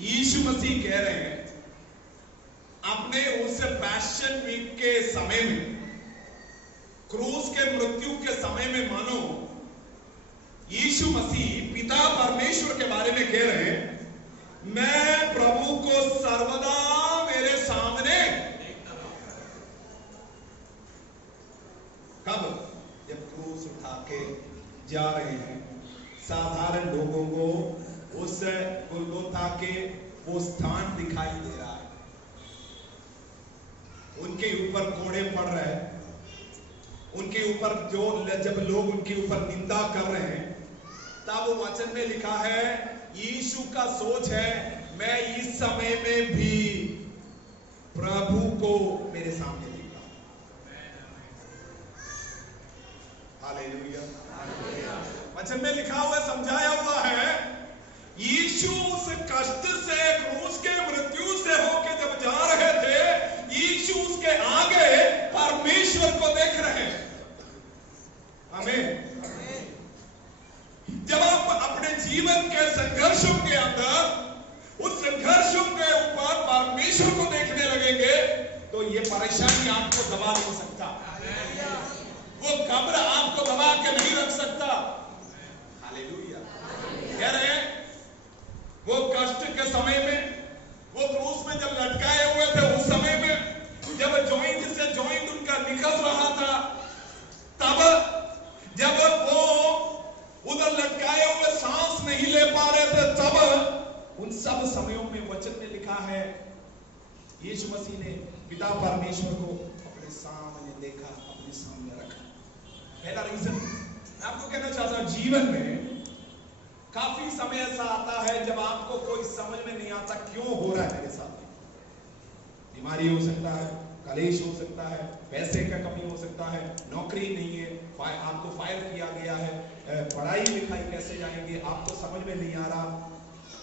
यीशु मसीह कह रहे हैं अपने उस पैशन वीक के समय में, क्रूस के मृत्यु के समय में, मानो यीशु मसीह पिता परमेश्वर के बारे में कह रहे हैं, मैं प्रभु को सर्वदा मेरे सामने। कब? जब क्रूस उठा के जा रहे हैं, साधारण लोगों को उस गुलगोथा के वो स्थान दिखाई दे रहा है, उनके ऊपर कोड़े पड़ रहे हैं, उनके ऊपर जो जब लोग उनके ऊपर निंदा कर रहे हैं, तब वो वचन में लिखा है, यीशु का सोच है मैं इस समय में भी प्रभु को मेरे सामने देखता हूं। हालेलुया। वचन में लिखा हुआ, समझाया हुआ है, यीशु उस कष्ट से, क्रूस के मृत्यु से होके जब जा रहे थे, यीशु उसके आगे परमेश्वर को देख रहे हैं। आमीन। जब आप अपने जीवन के संघर्षों के अंदर उस संघर्षों के ऊपर परमेश्वर को देखने लगेंगे, तो ये परेशानी आपको दबा नहीं सकता, वो कब्र आपको दबा के नहीं रख सकता। हालेलुया। कह रहे हैं वो कष्ट के समय में, वो क्रूस में जब लटकाए हुए थे, उस समय में जब जॉइंट से जॉइंट उनका निकल रहा था, तब जब वो उधर लटकाए हुए सांस नहीं ले पा रहे थे, तब उन सब समयों में वचन में लिखा है, यीशु मसीह ने पिता परमेश्वर को अपने सामने देखा, अपने सामने रखा। पहला रीजन मैं आपको कहना चाहता हूं, जीवन में काफी समय ऐसा आता है जब आपको कोई समझ में नहीं आता क्यों हो रहा है मेरे साथ। बीमारी हो सकता है, कलेश हो सकता है, पैसे का कमी हो सकता है, नौकरी नहीं है, आपको फायर किया गया है, पढ़ाई लिखाई कैसे जाएंगे आपको समझ में नहीं आ रहा,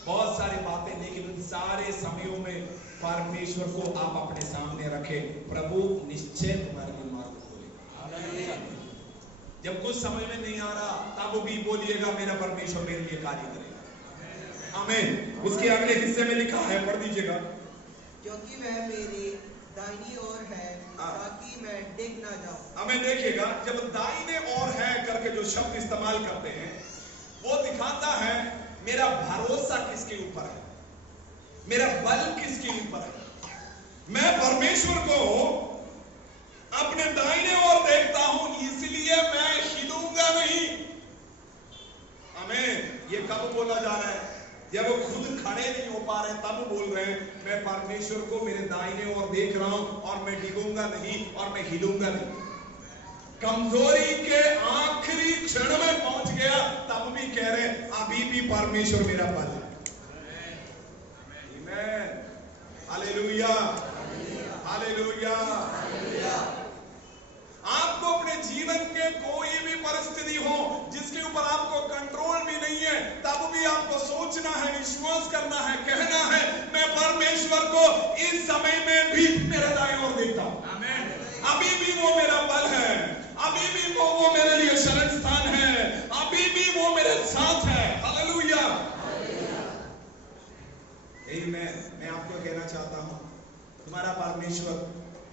बहुत सारी बातें। लेकिन उन सारे समयों में परमेश्वर को आप अपने सामने रखें, प्रभु निश्चय तुम्हारे लिए मार्ग खोलेगा। जब कुछ समझ में नहीं आ रहा, तब भी बोलिएगा मेरा परमेश्वर मेरे लिए कार्य करेगा। आमीन। उसके अगले हिस्से में लिखा है, पढ़ दीजिएगा, क्योंकि वह मेरी दाहिनी ओर है, ताकि मैं डिग ना जाऊं। हमें देखिएगा, जब दाहिने ओर है करके जो शब्द इस्तेमाल करते हैं, वो दिखाता है मेरा भरोसा किसके ऊपर है, मेरा बल किसके ऊपर है। मैं परमेश्वर को अपने दाहिने ओर देखता हूं, इसलिए मैं हिलूंगा नहीं। आमीन। ये कब बोला जा रहा है? जब वो खुद खड़े नहीं हो पा रहे, तब बोल रहे हैं मैं परमेश्वर को मेरे दाहिने ओर देख रहा हूं और मैं डिगूंगा नहीं और मैं हिलूंगा नहीं। कमजोरी के आखिरी क्षण में पहुंच गया, तब भी कह रहे अभी भी परमेश्वर मेरा बल है। आमीन। Hallelujah, hallelujah. आपको अपने जीवन के कोई भी परिस्थिति हो जिसके ऊपर आपको कंट्रोल भी नहीं है, तब भी आपको सोचना है, विश्वास करना है, कहना है मैं परमेश्वर को इस समय में भी मेरे दाएं ओर देखता हूं। अभी भी वो मेरा बल है, अभी भी वो मेरे लिए शरण स्थान है, अभी भी वो मेरे साथ है। हालेलुया। आमीन। मैं आपको कहना चाहता हूं, तुम्हारा परमेश्वर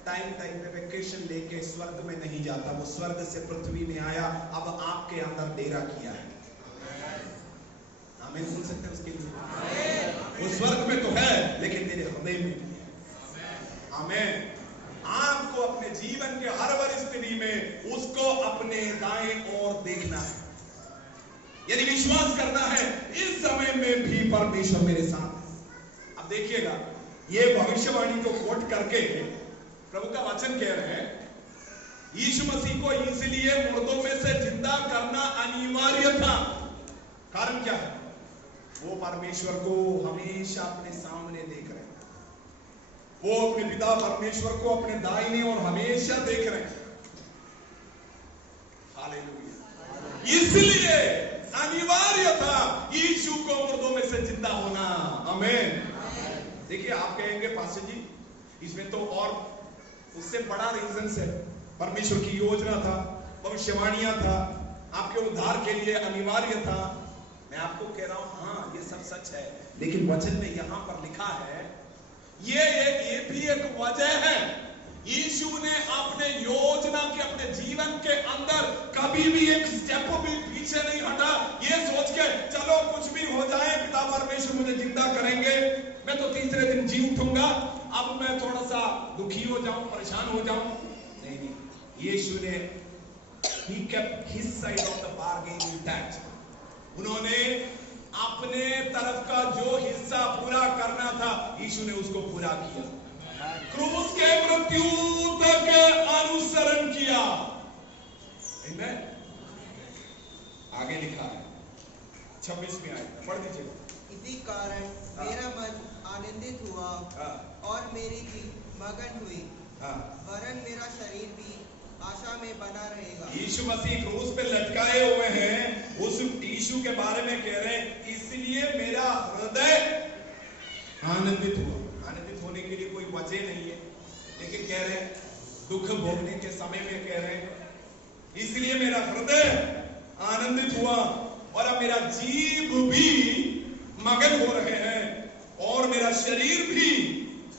टाइम टाइम पे वेकेशन लेके स्वर्ग में नहीं जाता, वो स्वर्ग से पृथ्वी में आया, अब आपके अंदर डेरा किया है। आमीन सुन सकते हैं उसके लिए? वो स्वर्ग में तो है लेकिन तेरे हृदय में भी है। आमीन। आपको अपने जीवन के हर परिस्थिति में उसको अपने दाएं ओर देखना है, यानी विश्वास करना है इस समय में भी परमेश्वर मेरे साथ है। अब देखिएगा, ये भविष्यवाणी को कोट करके प्रभु का वचन कह रहे हैं, यीशु मसीह को इसलिए मुर्दों में से जिंदा करना अनिवार्य था। कारण क्या है? वो परमेश्वर को हमेशा अपने सामने देख रहे हैं, वो अपने पिता परमेश्वर को अपने दाहिने और हमेशा देख रहे हैं। हालेलुया। इसलिए अनिवार्य था यीशु को मुर्दों में से जिंदा होना। आमीन। देखिए, आप कहेंगे पास्टर जी इसमें तो और उससे बड़ा रीजन है, परमेश्वर की योजना था, भविष्यवाणियां था, आपके उद्धार के लिए अनिवार्य था। मैं आपको कह रहा हूं, हाँ ये सब सच है, लेकिन वचन में यहां पर लिखा है ये भी एक वजह है। यीशु ने अपने योजना के, अपने जीवन के अंदर कभी भी एक स्टेप भी पीछे नहीं हटा, ये सोच के चलो कुछ भी हो जाए, पिता परमेश्वर मुझे जिंदा करेंगे, मैं तो तीसरे दिन जी उठूंगा, अब मैं थोड़ा सा दुखी हो जाऊं, परेशान हो जाऊं। नहीं, यीशु ने he kept his side of the bargain intact। उन्होंने अपने तरफ का जो हिस्सा पूरा करना था, यीशु ने उसको पूरा किया, क्रूस के मृत्यु तक अनुसरण किया। आमीन। आगे लिखा है 26 में आएगा, पढ़ दीजिए। इसी कारण मेरा मन आनंदित हुआ और मेरी भी मगन हुई, वरन मेरा शरीर भी आशा में बना रहेगा। यीशु मसीह क्रूस पे लटकाए हुए हैं, उस यीशु के बारे में कह रहे हैं, इसलिए मेरा हृदय आनंदित हुआ। आनंदित होने के लिए कोई वजह नहीं है, लेकिन कह रहे हैं दुख भोगने के समय में कह रहे हैं, इसलिए मेरा हृदय आनंदित हुआ और अब मेरा जीभ भी मगन हो रहे हैं और मेरा शरीर भी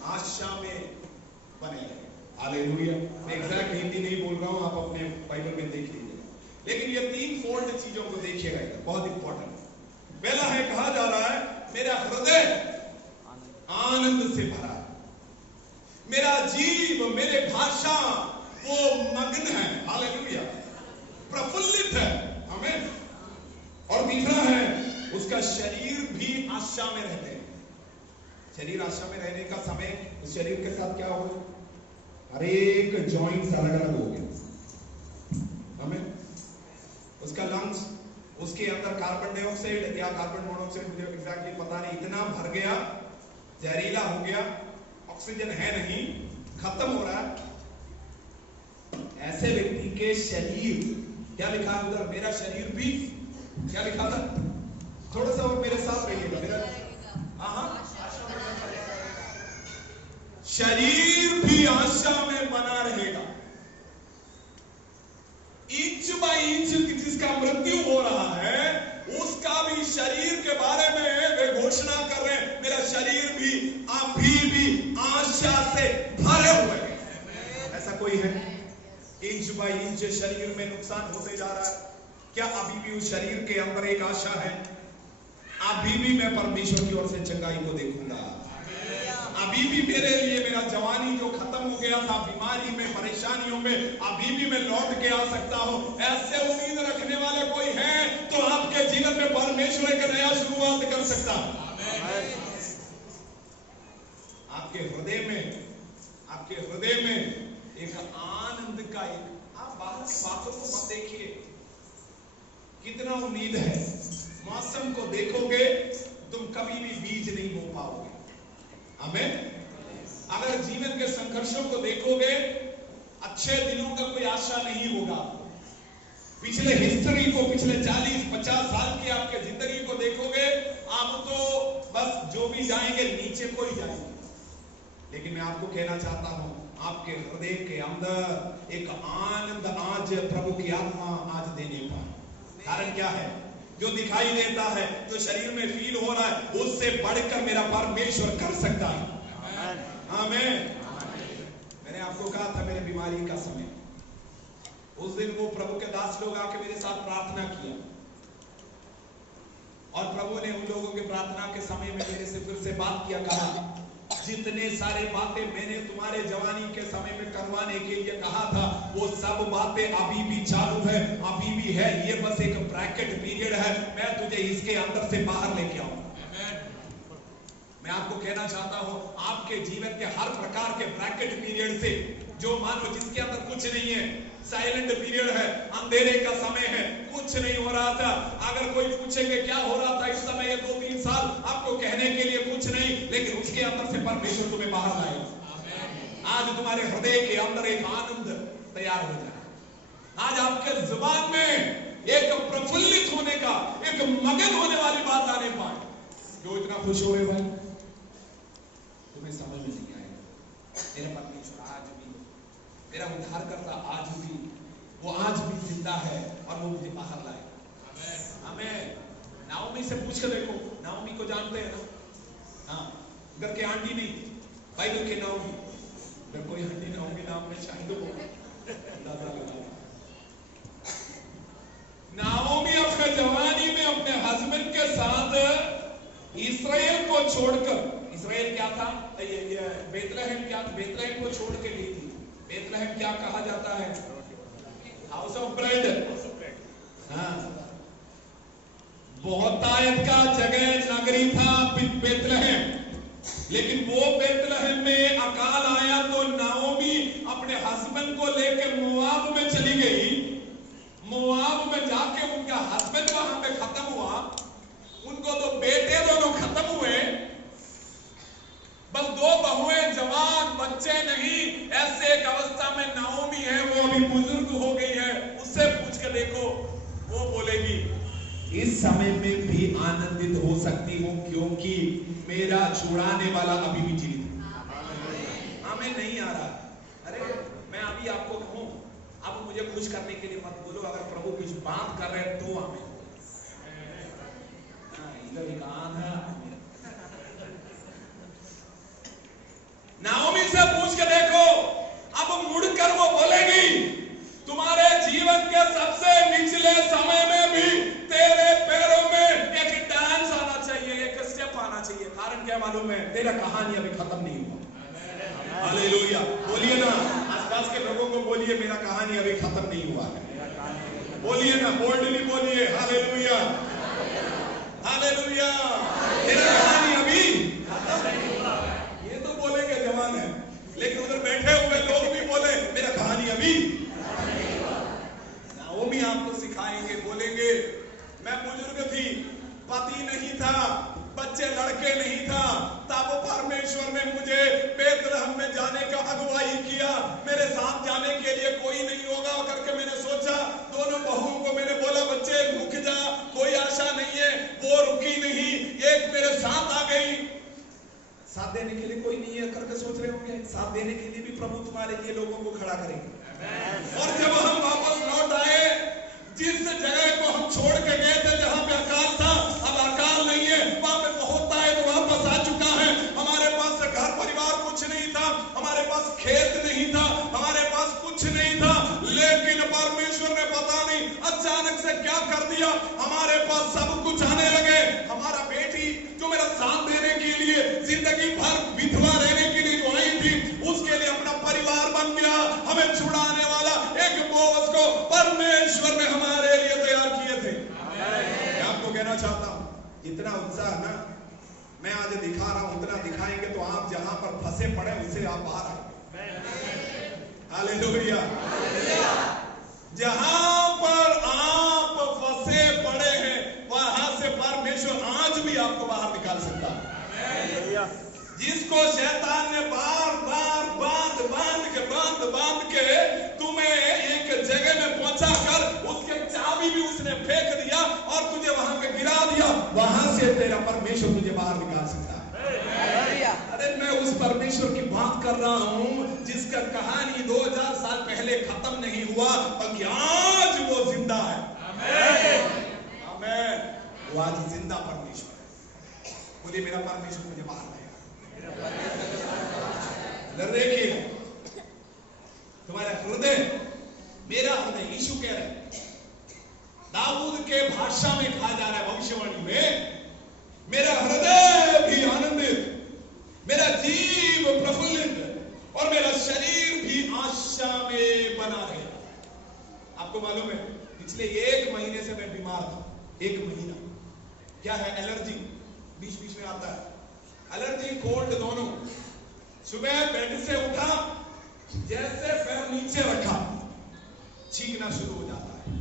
आशा में बने रहे। हालेलुया। मैं एग्जैक्ट हिंदी नहीं बोल रहा हूं, आप अपने बाइबल में देख लीजिए, लेकिन ये 3 फोल्ड चीजों को देखिएगा, बहुत इंपॉर्टेंट। पहला है, कहा जा रहा है मेरा हृदय आनंद से भरा है, मेरा जीव, मेरे भाषा वो मग्न है, हालेलुया, प्रफुल्लित है। आमीन। और तीसरा है उसका शरीर भी आशा में रहते हैं। शरीर आशा में रहने का समय, उस शरीर के साथ क्या होगा? हर एक जॉइंट्स अलग अलग हो गए। आमीन। उसका लंग्स, उसके अंदर कार्बन डाइऑक्साइड या कार्बन मोनोऑक्साइड, मुझे एग्जैक्टली पता नहीं, इतना भर गया, जहरीला हो गया, ऑक्सीजन है नहीं, खत्म हो रहा है। ऐसे व्यक्ति के शरीर, क्या लिखा है उधर? मेरा शरीर भी, क्या लिखा था? थोड़ा सा और मेरे साथ रहिएगा, मेरा शरीर भी आशा में बना रहेगा। इंच बाय इंच जिसका मृत्यु हो रहा है, उसका भी शरीर के बारे में वे घोषणा कर रहे हैं, मेरा शरीर भी अभी भी आशा से भरे हुए हैं। ऐसा कोई है? इंच बाय इंच शरीर में नुकसान होते जा रहा है, क्या अभी भी उस शरीर के अंदर एक आशा है? अभी भी मैं परमेश्वर की ओर से चंगाई को देखूंगा, अभी भी मेरे लिए मेरा जवानी जो खत्म हो गया था बीमारी में, परेशानियों में, अभी भी मैं लौट के आ सकता हूं। ऐसे उम्मीद रखने वाले कोई है तो आपके जीवन में परमेश्वर एक नया शुरुआत कर सकता है। आपके हृदय में एक आनंद का एक, आप बाहर की बातों को मत देखिए, कितना उम्मीद है। मौसम को देखोगे तुम कभी भी बीज नहीं बो पाओगे। आमीन। अगर जीवन के संघर्षों को देखोगे, अच्छे दिनों का कोई आशा नहीं होगा। पिछले हिस्ट्री को, पिछले 40-50 साल की आपके जिंदगी को देखोगे, आप तो बस जो भी जाएंगे नीचे को ही जाएंगे। लेकिन मैं आपको कहना चाहता हूं, आपके हृदय के अंदर एक आनंद आज प्रभु की आत्मा आज देने पाए। कारण क्या है? जो दिखाई देता है, जो शरीर में फील हो रहा है, उससे बढ़कर मेरा परमेश्वर कर सकता है। आमीन। मैंने आपको चुका था मेरे बीमारी का समय। उस दिन वो प्रभु के दास लोग आके मेरे साथ प्रार्थना किया और प्रभु ने उन लोगों के प्रार्थना के समय में मेरे से फिर से बात किया, कहा जितने सारे बातें मैंने तुम्हारे जवानी के समय में करवाने के लिए कहा था वो सब बातें अभी भी चालू है, अभी भी है। ये बस एक ब्रैकेट पीरियड है, मैं तुझे इसके अंदर से बाहर लेके आऊंगा। मैं आपको कहना चाहता हूं, आपके जीवन के हर प्रकार के ब्रैकेट पीरियड से जो मानो जिसके अंदर कुछ नहीं है, साइलेंट पीरियड है, अंधेरे का समय है, कुछ नहीं हो रहा था। अगर कोई पूछेंगे क्या हो रहा था इस समय, 2-3 साल, आपको कहने के लिए कुछ नहीं, लेकिन उसके अंदर से परमेश्वर तुम्हें बाहर लाएगा। आज तुम्हारे हृदय के अंदर एक आनंद तैयार हो जाए। आज आपके जुबान में एक प्रफुल्लित होने का, एक मगन होने वाली बात आने पाए। जो इतना खुश हो रहे भाई, तुम्हें समझ में नहीं आएगा। मेरा परमेश्वर आज भी, मेरा उद्धारकर्ता आज भी, वो आज भी जिंदा है और वो मुझे बाहर लाएगा। आमीन। नाओमी से पूछ के देखो, नाओमी को जानते हैं ना? हाँ, घर के आंटी नहीं, बाइबल के नाओमी। अगर कोई आंटी नाओमी नाम में शायद हो, अंदाजा लगा। नाओमी अपने जवानी में अपने हस्बैंड के साथ इस्राएल को छोड़कर, इस्राएल क्या था? बेतलहम क्या? बेतलहम को छोड़ के गई थी। बेतलहम क्या कहा जाता है? House of bread. हाँ, बहुतायत का जगह नगरी था बेतलहम, लेकिन वो बेतलहम में अकाल आया तो नाओमी अपने हस्बैंड को लेकर मोआब में चली गई। मोआब में जाके उनका हस्बैंड वहां पे खत्म हुआ, उनको तो बेटे दोनों खत्म हुए, बस 2 बहुएं, जवान बच्चे नहीं। ऐसे एक अवस्था में नाओमी है, वो अभी बुजुर्ग हो गई है। उससे पूछ के देखो, वो बोलेगी इस समय में भी आनंदित हो सकती हूं क्योंकि मेरा छुड़ाने वाला अभी भी जीवित है। हमें नहीं आ रहा। अरे मैं अभी आपको कहूं, अब मुझे खुश करने के लिए मत बोलो। अगर प्रभु कुछ बात कर रहे हैं तो हमें इधर एक आधा। नाओमी से पूछ के देखो, अब मुड़कर वो बोलेगी तुम्हारे जीवन के सबसे निचले समय में भी तेरे पैरों में एक डांस आना चाहिए, एक स्टेप आना चाहिए। कारण क्या मालूम है? तेरा कहानी अभी खत्म नहीं हुआ। हालेलुया। बोलिए ना, आसपास के लोगों को बोलिए, मेरा कहानी अभी खत्म नहीं हुआ है। बोलिए ना, बोल्डली बोलिए, हालेलुया, हालेलुया। तेरा कहानी अभी खत्म नहीं हुआ। ये तो बोलेंगे जवान है, लेकिन उधर बैठे हुए लोग भी बोले मेरा कहानी अभी नहीं हुआ। वो भी आपको सिखाएंगे, बोलेंगे मैं बुजुर्ग थी, पति नहीं था, बच्चे लड़के नहीं था, तब परमेश्वर ने मुझे बेतलहम में जाने का अगुवाई किया। मेरे साथ जाने के लिए कोई नहीं होगा करके मैंने सोचा। दोनों बहुओं को मैंने बोला बच्चे रुक जा, कोई आशा नहीं है। वो रुकी नहीं, एक मेरे साथ आ गई। साथ देने के लिए कोई नहीं है करके सोच रहे होंगे, साथ देने के लिए भी प्रभु तुम्हारे लिए लोगों को खड़ा करेंगे। और जब हम वापस लौट आए, जिस जगह को हम छोड़ के गए थे, जहां पे अकाल था, अब अकाल नहीं है, वहां पे बहुत आए तो वापस आ चुका है। हमारे पास घर परिवार कुछ नहीं था, हमारे पास खेत नहीं था, हमारे पास कुछ नहीं था, लेकिन परमेश्वर ने पता नहीं अचानक से क्या कर दिया, हमारे पास सब कुछ आने लगे। हमारा बेटी जो मेरा साथ देने के लिए जिंदगी भर विधवा रहने के लिए जो आई थी, उसके लिए अपना परिवार बन गया। हमें छुड़ाने वाला एक बोअज को परमेश्वर ने हमारे लिए तैयार किए थे। मैं आपको कहना चाहता हूं, इतना उत्साह ना मैं आज दिखा रहा हूं, उतना दिखाएंगे तो आप जहां पर फंसे पड़े उससे आप बाहर आएंगे। हालेलुया। जहां पर आप फंसे पड़े हैं, वहां से परमेश्वर आज भी आपको बाहर निकाल सकता है। जिसको शैतान ने बार बार बांध के तुम्हें एक जगह में पहुंचा कर उसके चाबी भी उसने फेंक दिया और तुझे वहां पे गिरा दिया, वहां से तेरा परमेश्वर तुझे बाहर निकाल सकता है। अरे मैं उस परमेश्वर की बात कर रहा हूं जिसका कहानी 2000 साल पहले खत्म नहीं हुआ, बल्कि आज वो जिंदा है। आमीन। वो आज जिंदा परमेश्वर है। बोलिए मेरा परमेश्वर मुझे बाहर लाएगा। देखिए आपको मालूम है पिछले 1 महीने से मैं बीमार था। 1 महीना। क्या है? एलर्जी बीच बीच में आता है, एलर्जी कोल्ड दोनों। सुबह बेड से उठा, जैसे पैर नीचे रखा छींकना शुरू हो जाता है,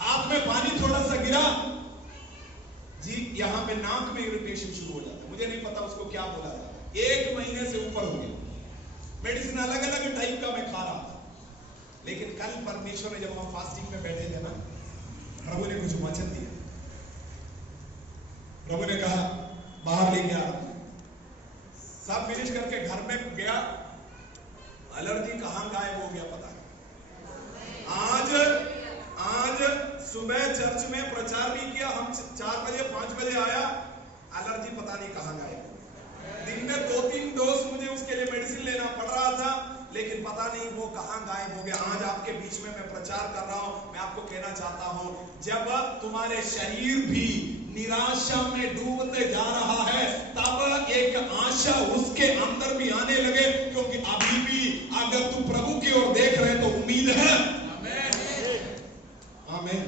हाथ में पानी थोड़ा सा गिरा जी, यहां पे नाक में इरिटेशन शुरू हो जाता है। मुझे नहीं पता उसको क्या बोला जाता है। 1 महीने से ऊपर हो गया। मेडिसिन अलग अलग टाइप का मैं खा रहा था, लेकिन कल परमेश्वर ने, जब हम फास्टिंग में बैठे थे ना, प्रभु ने कुछ वचन दिया। प्रभु ने कहा बाहर लेके आ, सब फिनिश करके घर में गया, एलर्जी कहां गायब हो गया पता नहीं। आज सुबह चर्च में प्रचार भी किया, हम 4 बजे 5 बजे आया, एलर्जी पता नहीं कहां गायब हो गया। दिन में 2-3 डोज मुझे उसके लिए मेडिसिन लेना पड़ रहा था, लेकिन पता नहीं वो कहां गायब हो गया। आज आपके बीच में मैं प्रचार कर रहा हूं, मैं आपको कहना चाहता हूं, जब तुम्हारे शरीर भी निराशा में डूबते जा रहा है, तब एक आशा उसके अंदर भी आने लगे, क्योंकि अभी भी अगर तू प्रभु की ओर देख रहे तो उम्मीद है। आमीन।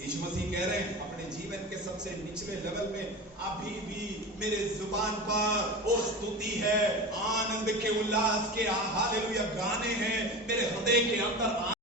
यीशु मसीह कह रहे हैं अपने जीवन के सबसे निचले लेवल में, अभी भी मेरे जुबान पर वो स्तुति है, आनंद के, उल्लास के, हालेलुया गाने हैं, मेरे हृदय के अंदर